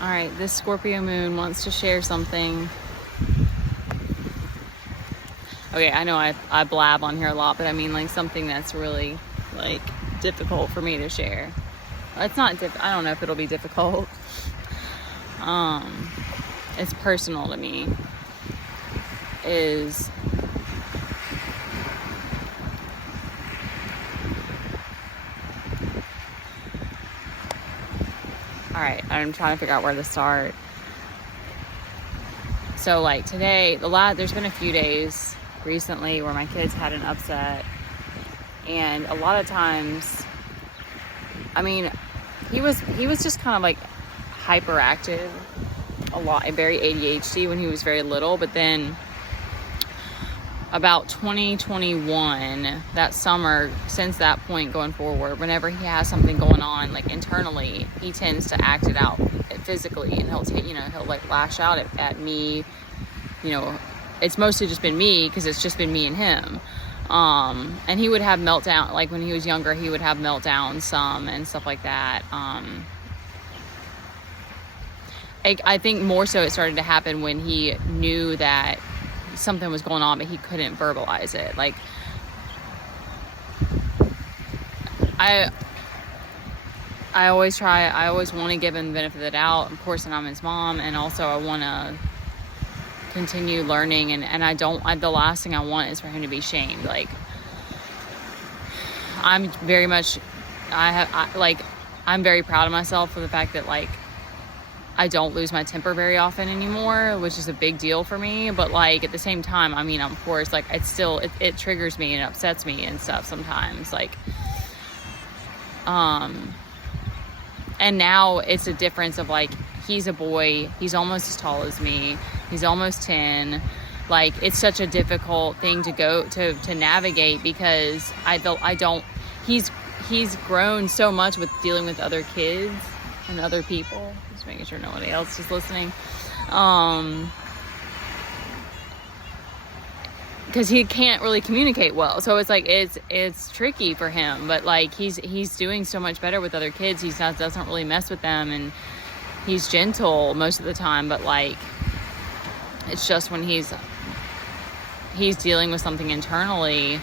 All right, this Scorpio moon wants to share something. Okay, I know I blab on here a lot, but I mean like something that's really like difficult for me to share. It's not I don't know if it'll be difficult. It's personal to me. All right, I'm trying to figure out where to start. So like today, there's been a few days recently where my kids had an upset, and a lot of times, I mean, he was just kind of like hyperactive a lot, and very ADHD when he was very little, but then about 2021, that summer, since that point going forward, whenever he has something going on like internally, he tends to act it out physically, and he'll like lash out at me. It's mostly just been me, because it's just been me and him. And he would have meltdown, like when he was younger, he would have meltdowns some and stuff like that. I think more so it started to happen when he knew that something was going on, but he couldn't verbalize it. Like, I always want to give him the benefit of the doubt, of course, and I'm his mom, and also I want to continue learning, and the last thing I want is for him to be shamed. Like, I'm very proud of myself for the fact that like I don't lose my temper very often anymore, which is a big deal for me. But like at the same time, I mean, of course, like it triggers me and upsets me and stuff sometimes. Like, and now it's a difference of like, he's a boy, he's almost as tall as me, he's almost 10. Like, it's such a difficult thing to go to navigate, because he's grown so much with dealing with other kids and other people. Just making sure nobody else is listening. Because he can't really communicate well, so it's like it's tricky for him. But like he's doing so much better with other kids. He doesn't really mess with them, and he's gentle most of the time. But like, it's just when he's dealing with something internally.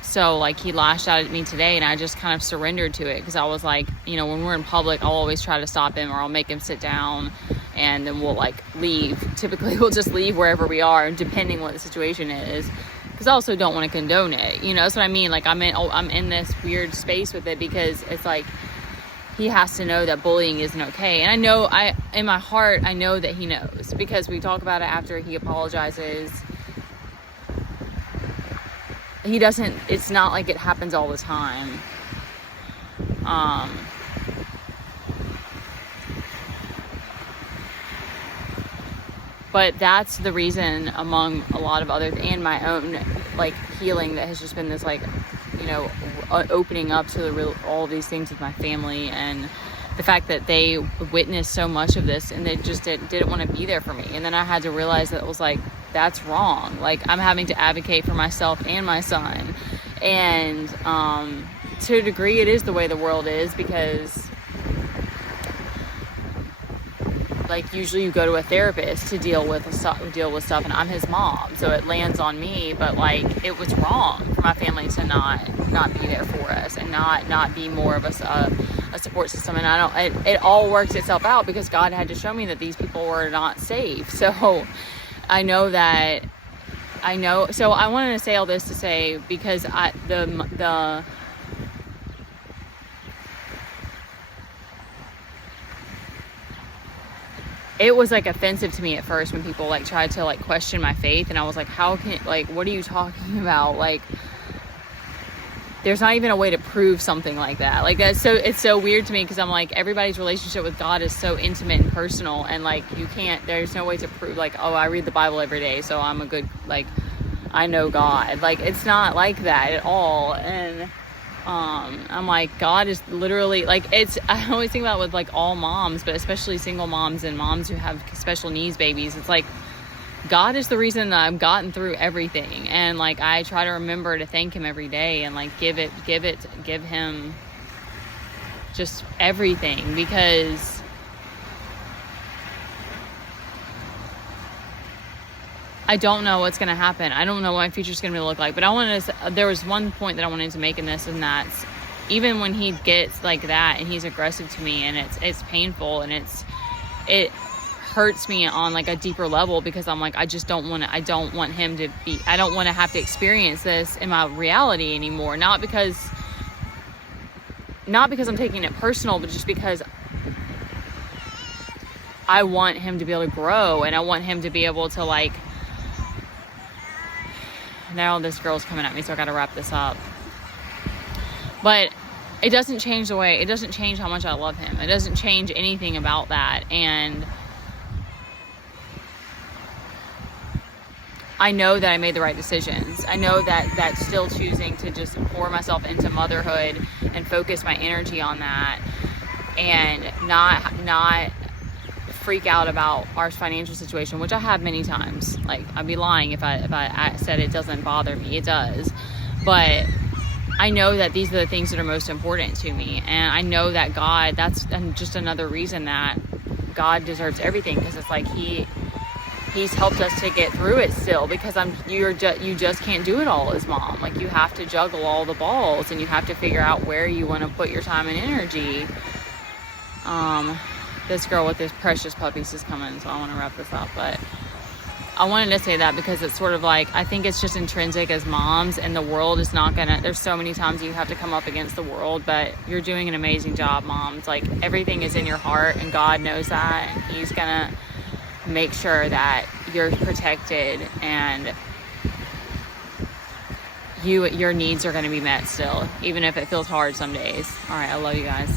So like he lashed out at me today, and I just kind of surrendered to it, because I was like, when we're in public, I'll always try to stop him, or I'll make him sit down, and then we'll like leave. Typically we'll just leave wherever we are, depending what the situation is, because I also don't want to condone it. That's what I mean. Like, I'm in this weird space with it, because it's like he has to know that bullying isn't okay. And in my heart, I know that he knows, because we talk about it after he apologizes. He doesn't, it's not like it happens all the time. But that's the reason, among a lot of others, and my own like healing, that has just been this like, opening up to all these things with my family, and the fact that they witnessed so much of this, and they just didn't want to be there for me. And then I had to realize that it was like, that's wrong. Like, I'm having to advocate for myself and my son. And to a degree, it is the way the world is, because like usually you go to a therapist to deal with stuff, and I'm his mom, so it lands on me. But like, it was wrong for my family to not be there for us, and not be more of a support system. And it all works itself out, because God had to show me that these people were not safe. So so I wanted to say all this to say, because it was like offensive to me at first when people like tried to like question my faith, and I was like, what are you talking about? Like, there's not even a way to prove something like that. Like, it's so weird to me, because I'm like, everybody's relationship with God is so intimate and personal, and like, there's no way to prove like, oh, I read the Bible every day, so I'm a good, like, I know God. Like, it's not like that at all. And I'm like, God is literally like, I always think about it with like all moms, but especially single moms and moms who have special needs babies. It's like, God is the reason that I've gotten through everything. And like, I try to remember to thank him every day, and like give him just everything, because I don't know what's going to happen. I don't know what my future's going to look like. But there was one point that I wanted to make in this, and that's even when he gets like that and he's aggressive to me, and it's painful, and it hurts me on like a deeper level, because I'm like, I don't want to have to experience this in my reality anymore. Not because I'm taking it personal, but just because I want him to be able to grow, and I want him to be able to like, now this girl's coming at me, so I got to wrap this up. But it doesn't change how much I love him. It doesn't change anything about that. And I know that I made the right decisions. I know that still choosing to just pour myself into motherhood and focus my energy on that, and not freak out about our financial situation, which I have many times. Like, I'd be lying if I said it doesn't bother me. It does. But I know that these are the things that are most important to me. And I know that God, that's just another reason that God deserves everything, because it's like He's helped us to get through it still, because you just can't do it all as mom. Like, you have to juggle all the balls, and you have to figure out where you want to put your time and energy. This girl with this precious puppies is coming, so I want to wrap this up. But I wanted to say that because it's sort of like, I think it's just intrinsic as moms, and the world is not gonna, there's so many times you have to come up against the world, but you're doing an amazing job, moms. Like, everything is in your heart, and God knows that, and He's gonna make sure that you're protected, and your needs are going to be met still, even if it feels hard some days. All right, I love you guys.